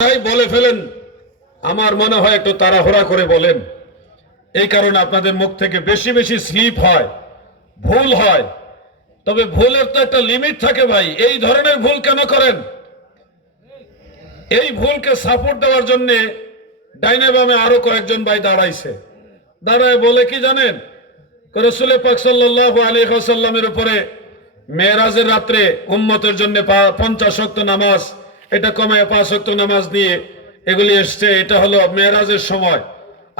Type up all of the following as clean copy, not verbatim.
বলে ফেলেন, আমার মনে হয় একটু তাড়াহুড়া করে বলেন। এই কারণে আপনাদের মুখ থেকে বেশি বেশি স্লিপ হয়, ভুল হয়। তবে ভুলের তো একটা লিমিট থাকে ভাই। এই ধরনের ভুল কেন করেন? এই ভুলকে সাপোর্ট দেওয়ার জন্য ডাইনে বামে আরো কয়েকজন ভাই দাঁড়াইছে। দাঁড়ায় বলে কি জানেন, রাসূল পাক সাল্লাল্লাহু আলাইহি ওয়াসাল্লামের উপরে মেরাজের রাত্রে উম্মতের জন্য 50 ওয়াক্ত নামাজ, এটা কমায় 5 ওয়াক্ত নামাজ দিয়ে এগুলি এসছে। এটা হলো মেরাজের সময়।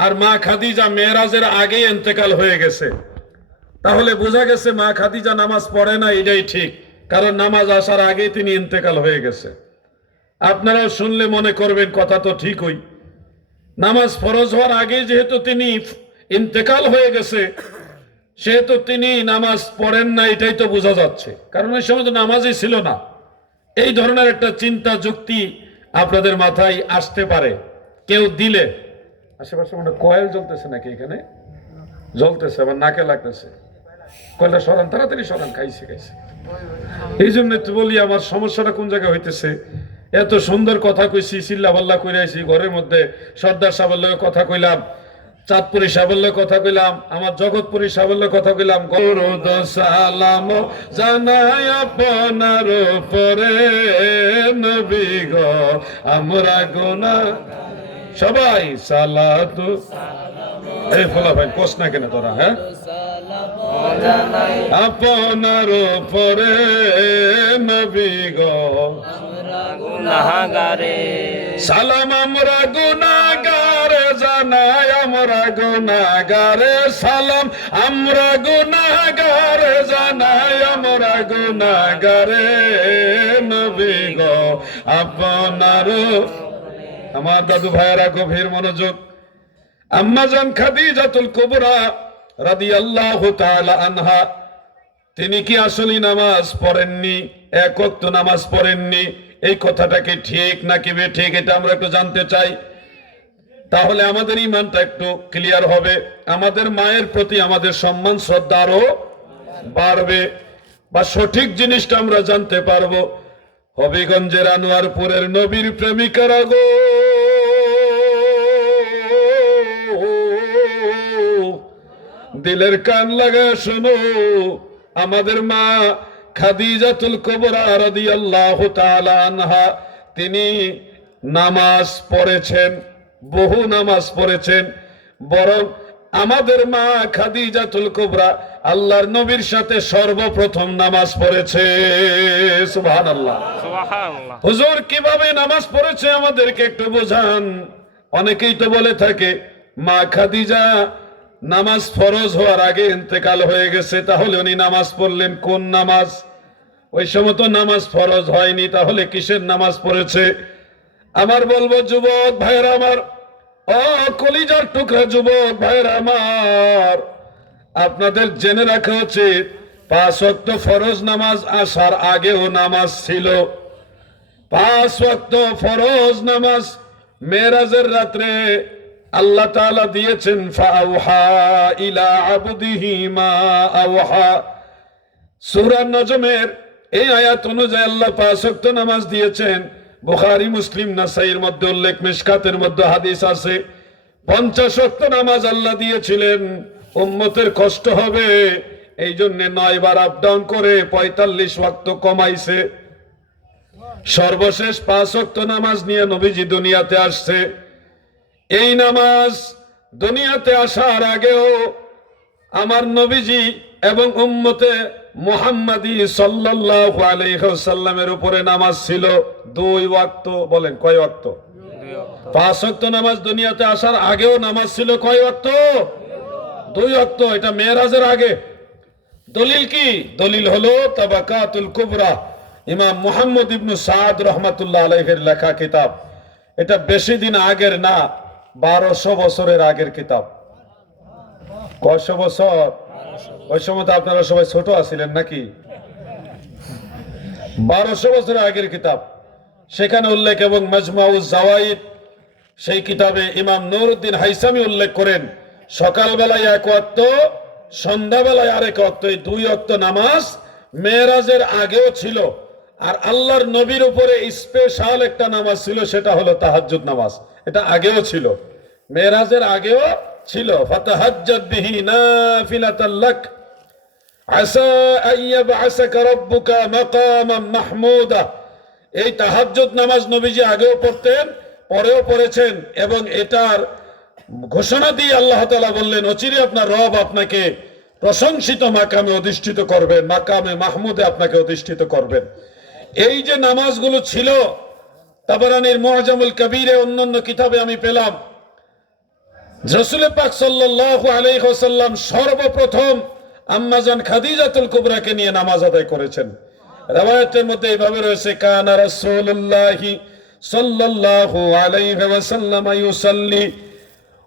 আর মা খাদিজা মেরাজের আগেই ইন্তেকাল হয়ে গেছে। তাহলে বোঝা গেছে মা খাদিজা নামাজ পড়ে না, এটাই ঠিক। কারণ নামাজ আসার আগেই তিনি ইন্তেকাল হয়ে গেছে। আপনারাও শুনলে মনে করবেন কথা তো ঠিকই। নামাজ ফরজ হওয়ার আগে যেহেতু তিনি ইন্তেকাল হয়ে গেছে, সেহেতু তিনি নামাজ পড়েন না, এটাই তো বোঝা যাচ্ছে। কারণ ওই সময় তো নামাজই ছিল না। এই ধরনের একটা চিন্তা যুক্তি আপনাদের মাথায় আসতে পারে কেউ দিলে। আশেপাশে মনে কয়েল জ্বলতেছে নাকি? এখানে জ্বলতেছে, আমার নাকে লাগতেছে। কয়েলটা সরান, তাড়াতাড়ি সরান, খাইছে। এই জন্য তো বলি আমার সমস্যাটা কোন জায়গায় হইতেছে। এত সুন্দর কথা কইছি, চিল্লা পাল্লা কইরা আইছি, ঘরের মধ্যে সর্দার সাহেবের লগে কথা কইলাম, চাঁদপুরি সাহেবের লগে কথা কইলাম, আমার জগৎপুরি সাহেবের লগে কথা কইলাম। গরুদ সালাম জানাই আপনার উপরে নবী গো, আমরা গুনাহ সবাই সালাতু। এই ফলা ভাই কোস না কেন তোরা? হ্যাঁ, আপনার উপরে নবী গো, সালাম আমরা গুনাহগারে জানাই, আমরা গুনাহগারে সালাম, আমরা গুনাহগারে জানাই, আমরা গুনাহগারে নবী গো আপনার। আমার দাদু ভাইয়েরা গভীর মনোযোগ। আম্মা জান খাদিজাতুল কুবরা রাদিয়াল্লাহু তাআলা আনহা, তিনি কি আসলে নামাজ পড়েননি? এক ওয়াক্ত নামাজ পড়েননি। এই কথাটা কি ঠিক নাকি বেঠিক, এটা আমরা একটু জানতে চাই। তাহলে আমাদের ঈমানটা একটু ক্লিয়ার হবে, আমাদের মায়ের প্রতি আমাদের সম্মান শ্রদ্ধা আরো বাড়বে, বা সঠিক জিনিসটা আমরা জানতে পারবো। হবিগঞ্জের আনোয়ারপুরের নবীর প্রেমিকারা গো, দিলের কান লাগায় শোনো, আমাদের মা খাদিজাতুল কুবরা রাদিয়াল্লাহু তাআলা আনহা, তিনি নামাজ পড়েছেন, বহু নামাজ পড়েছেন। বরং আমাদের মা খাদিজাতুল কুবরা আল্লাহর নবীর সাথে সর্বপ্রথম নামাজ পড়েছে। সুবহানাল্লাহ, সুবহানাল্লাহ। হুজুর কিভাবে নামাজ পড়েছে আমাদেরকে একটু বোঝান। অনেকেই তো বলে থাকে মা খাদিজা নামাজ ফরজ হওয়ার আগে ইন্তেকাল হয়ে গেছে, তাহলে উনি নামাজ পড়লেন কোন নামাজ? ওই সময় তো নামাজ ফরজ হয়নি, তাহলে কিসের নামাজ পড়েছে? আমার বলবো যুবক ভাইরা আমার, ও কলিজার টুকরা যুবক ভাইরা আমার, আপনাদের জেনে রাখা উচিত 5 ওয়াক্ত ফরজ নামাজ আসার আগেও নামাজ ছিল। 5 ওয়াক্ত ফরজ নামাজ মেরাজের রাত্রে আল্লাহ তাআলা দিয়েছেন, ফাআউহা ইলা আবদিহি মা আওহা। সূরা নজমের এই আয়াত অনুযায়ী আল্লাহ 5 ওয়াক্ত নামাজ দিয়েছেন। বুখারী, মুসলিম, নাসাইর মধ্যে উল্লেখ, মিশকাতের মধ্যে হাদিস আছে। 50 ওয়াক্ত নামাজ আল্লাহ দিয়েছিলেন। উম্মতের কষ্ট হবে এই জন্য 9 বার আপ ডাউন করে 45 ওয়াক্ত কমাইছে। সর্বশেষ 5 ওয়াক্ত নামাজ নিয়ে নবীজি দুনিয়াতে আসছে। এই নামাজ দুনিয়াতে আসার আগেও আমার নবীজি এবং উম্মতে মুহাম্মাদি সাল্লাল্লাহু আলাইহি ওয়াসাল্লামের উপরে নামাজ ছিল 2 ওয়াক্ত। বলেন কয় ওয়াক্ত? 5 ওয়াক্ত নামাজ দুনিয়াতে আসার আগেও নামাজ ছিল কয় ওয়াক্ত? 2 ওয়াক্ত। এটা মেরাজের আগে। দলিল কি? দলিল হলো তাবাকাতুল কুবরা, ইমাম মুহাম্মদ ইবনে সাদ রাহমাতুল্লাহ আলাইহির লেখা কিতাব। এটা বেশি দিন আগের না, 1200 বছরের আগের কিতাব। কয়শো বছর? ওই সময় তো আপনারা সবাই ছোট আছিলেন নাকি? 1200 বছরের আগের কিতাব। সেখানে উল্লেখ, এবং মাজমাউজ জাওয়াইদ সেই কিতাবে ইমাম নুরউদ্দিন হাইসামি উল্লেখ করেন, সকালবেলায় 1 ওয়াক্ত, সন্ধ্যাবেলায় আরেক ওয়াক্ত, এই 2 ওয়াক্ত নামাজ মেরাজের আগেও ছিল। আর আল্লাহর নবীর উপরে স্পেশাল একটা নামাজ ছিল, সেটা হলো তাহাজ্জুদ নামাজ। এটা আগেও ছিল, মেরাজের আগেও ছিল। ফাতাহাজ্জাদ বিহি নাফিলাতাল লাক আসা আইয়াবআসাকা রাব্বুকা মাকামান মাহমুদা। এই তাহাজ্জুদ নামাজ নবীজি আগেও পড়তেন, পরেও পড়েছেন, এবং এটার ঘোষণা দিয়ে আল্লাহ তাআলা বললেন অচিরে আপনার রব আপনাকে প্রশংসিত মাকামে অধিষ্ঠিত করবেন, মাকামে মাহমুদে আপনাকে অধিষ্ঠিত করবেন। এই যে নামাজগুলো ছিল, তাবারানীর মুআজামুল কবিরে অন্যান্য কিতাবে আমি পেলাম, রাসূল পাক সাল্লাল্লাহু আলাইহি ওয়াসাল্লাম সর্বপ্রথম আম্মাজান খাদিজাতুল কুবরাকে নিয়ে নামাজ আদায় করেছেন। riwayতের মধ্যে এইভাবে রয়েছে, কানা রাসূলুল্লাহি সাল্লাল্লাহু আলাইহি ওয়াসাল্লাম ইউসাল্লি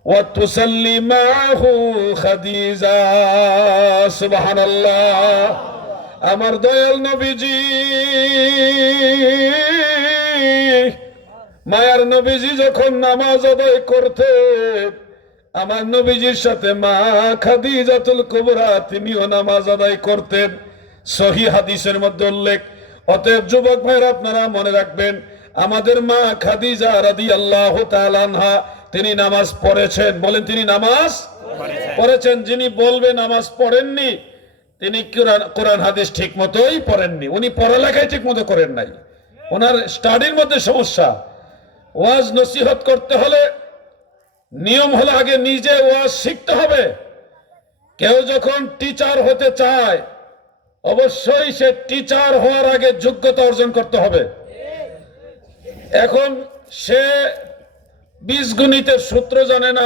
ওয়া তুসাল্লি মাআহু খাদিজা। সুবহানাল্লাহ। আমার দয়াল নবীজি, মায়ার নবীজি যখন নামাজ আদায় করতেন, আমার নবীজির সাথে মা খাদিজাতুল কুবরা তিনিও নামাজ আদায় করতেন। সহিহ হাদিসের মধ্যে উল্লেখ। অতএব যুবক ভাইরা আপনারা মনে রাখবেন, আমাদের মা খাদিজা রাদিয়াল্লাহু তাআলা আনহা তিনি নামাজ পড়েছেন। বলেন, তিনি নামাজ পড়েছেন। যিনি বলবে নামাজ পড়েননি, তিনি কোরআন হাদিস ঠিক মতোই পড়েননি। উনি পড়ালেখাই ঠিক মতো করেন নাই, ওনার স্টাডির মধ্যে সমস্যা। ওয়াজ নসিহত করতে হলে নিয়ম হলো আগে নিজে ওয়াজ শিখতে হবে। কেউ যখন টিচার হতে চায়, অবশ্যই সে টিচার হওয়ার আগে যোগ্যতা অর্জন করতে হবে। এখন সে বীজগণিতের সূত্র জানে না,